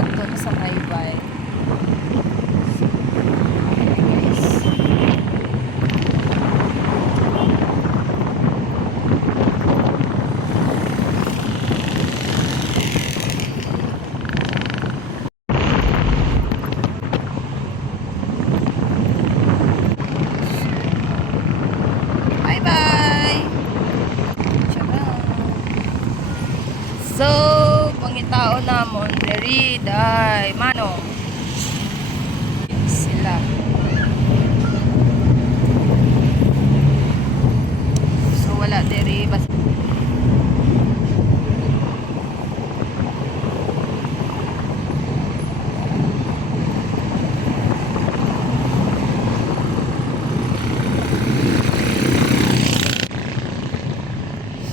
kanton sa Maybay. Bye-bye! So, pangitao namon diri day manong sila. So wala diri bas.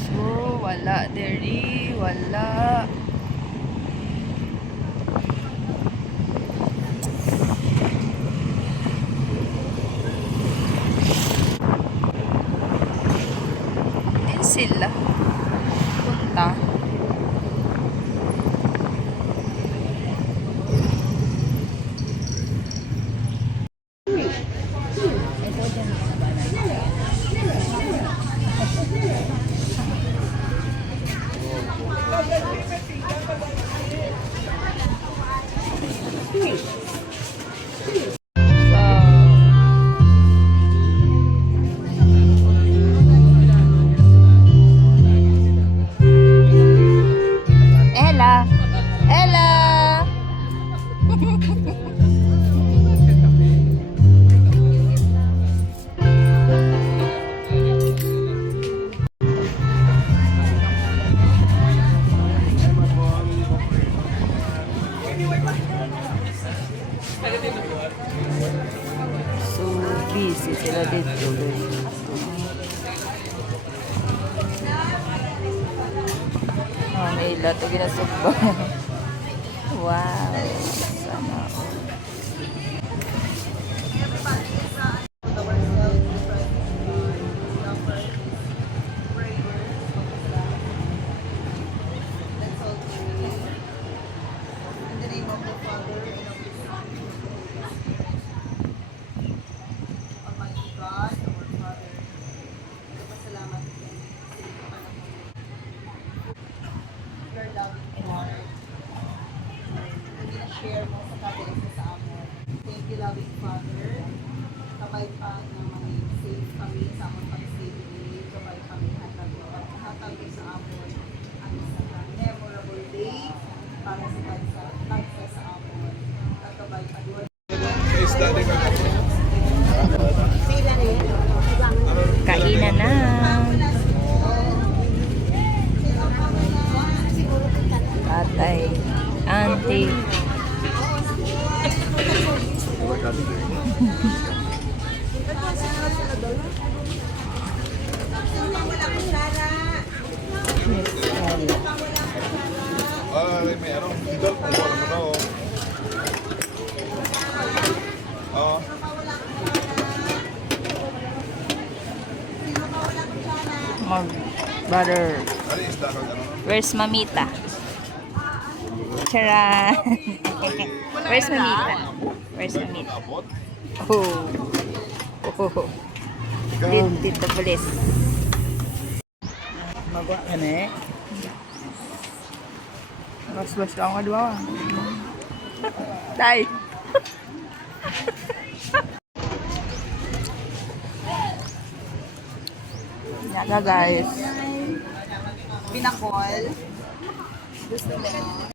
So wala diri, wala. Sila punta Ella. Ella. So busy sila dito. Oh, nila ito ginasugba. Wow. Sana all. Share mo sa kabila sa amon. Thank you, loving Father. Kabay pa na mga safe kami sa amon pag-safety. Kabay kami hatag sa amon. Ang sa memorable day para sa bansa sa amon. At kabay pa doon. Kainan na. Tatay, auntie. May ano, idol kung wala mo na oh. Brother. Ano yung isda kag ano? Where's Mamita? Tara. Where's Mamita? Where's Mamita? Abot? Oh. Oh. Dito pulis. Magawa ka na eh. Bas-bas lang ka dua. Tay. Yaga guys. Pinakol. Gusto mo.